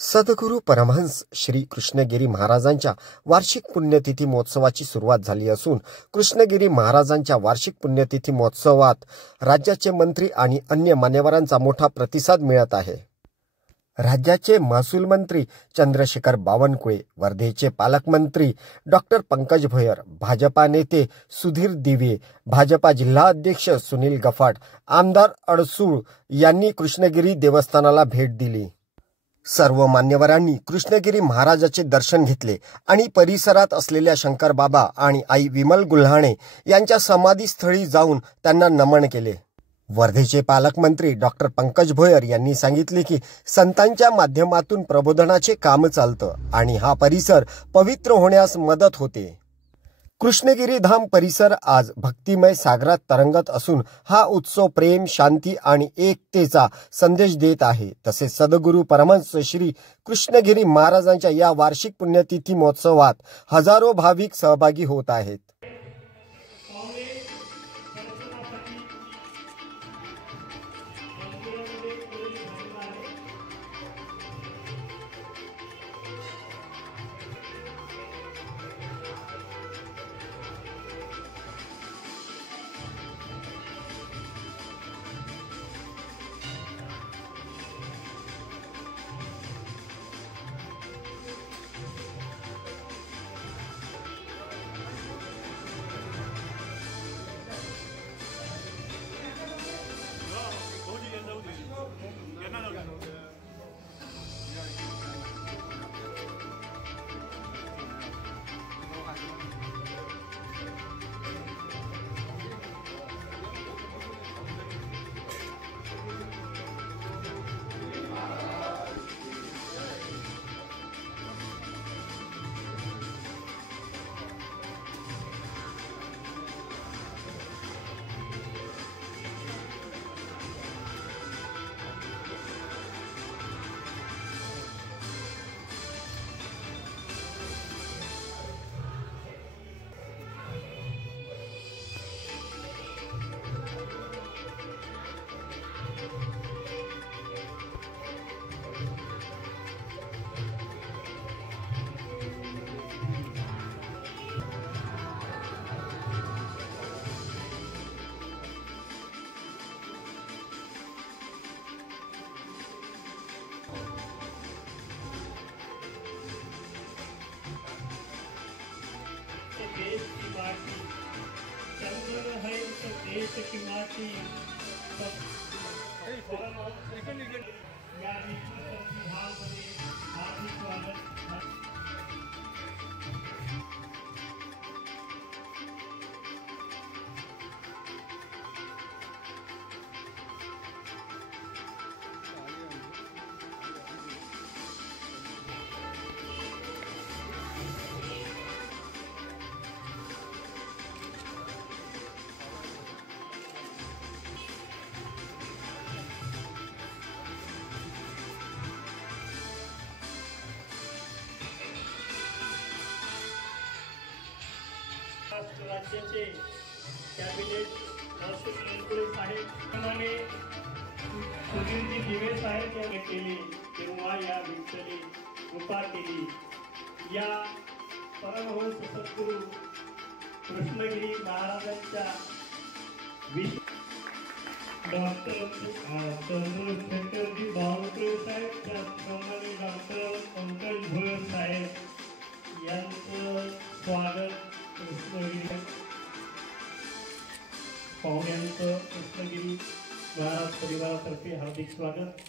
सद्गुरू परमहंस श्री कृष्णगिरी महाराजांच्या वार्षिक पुण्यतिथी महोत्सवाची सुरुवात झाली असून कृष्णगिरी महाराजांच्या वार्षिक पुण्यतिथी महोत्सवात राज्याचे मंत्री आणि अन्य मान्यवरांचा मोठा प्रतिसाद मिळत आहे। राज्याचे महसूल मंत्री चंद्रशेखर बावनकुळे, वर्धेचे पालकमंत्री डॉक्टर पंकज भोयर, भाजपा नेते सुधीर दिवे, भाजपा जिल्हा अध्यक्ष सुनील गफाट, आमदार अडसूळ यांनी कृष्णगिरी देवस्थानाला भेट दिली। सर्व मान्यवरांनी कृष्णगिरी महाराजाचे दर्शन घेतले आणि परिसरात असलेल्या शंकर बाबा आणि आई विमल गुल्हाणे यांच्या समाधीस्थळी जाऊन त्यांना नमन केले। वर्धेचे पालकमंत्री डॉक्टर पंकज भोयर यांनी सांगितले की संतांच्या माध्यमातून प्रबोधनाचे काम चालतं आणि हा परिसर पवित्र होण्यास मदत होते। कृष्णगिरी धाम परिसर आज भक्तिमय सागरात तरंगत असून हा उत्सव प्रेम, शांती आणि एकतेचा संदेश देत आहे। तसेच सद्गुरू परमहंस श्री कृष्णगिरी महाराजांच्या या वार्षिक पुण्यतिथी महोत्सवात हजारो भाविक सहभागी होत आहेत। देश की माटी, चंद्र है तो देश की माटी, हार्दिक स्वागत। राज्याचे कॅबिनेट मंत्री साहेब प्रमाणे सुधीरजी दिवे साहेब यांनी केली तेव्हा या विठ्ठली कृपा केली। या परमहंस सद्गुरू कृष्णगिरी महाराजांच्या डॉक्टर चंद्रशेखरजी बावनकुळे साहेब, त्याचप्रमाणे डॉक्टर पंकज भोयर साहेब यांचं स्वागत कृष्णगिरी पाहुण्यांचं कृष्णगिरी महाराज परिवारातर्फे हार्दिक स्वागत।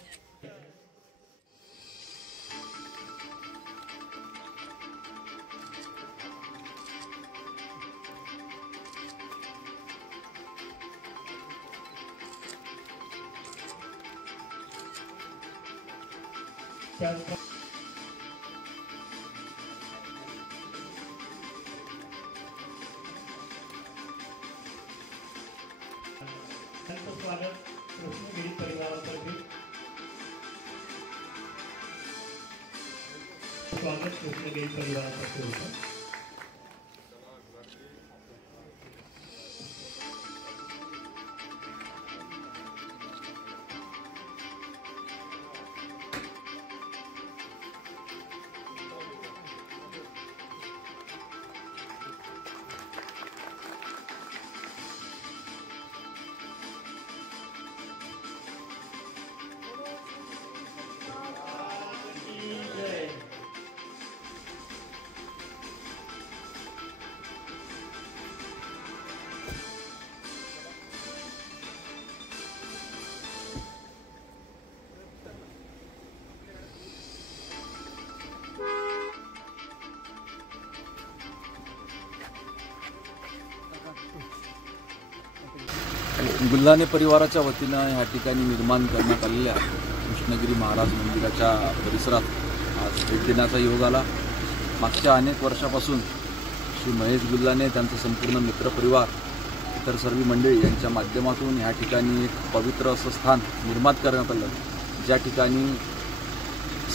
स्वागत कृष्णगिरी परिवारातर्फे, स्वागत कृष्णगिरी परिवारातर्फे होतं। गुल्हाने परिवाराच्या वतीनं ह्या ठिकाणी निर्माण करण्यात आलेल्या कृष्णगिरी महाराज मंदिराच्या परिसरात आज भेट देण्याचा योग आला। मागच्या अनेक वर्षापासून श्री महेश गुल्हाने त्यांचा संपूर्ण मित्रपरिवार इतर सर्व मंडळी यांच्या माध्यमातून ह्या ठिकाणी एक पवित्र असं स्थान निर्माण करण्यात आलं, ज्या ठिकाणी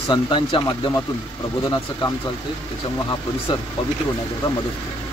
संतांच्या माध्यमातून प्रबोधनाचं काम चालते। त्याच्यामुळे हा परिसर पवित्र होण्याकरता मदत होते।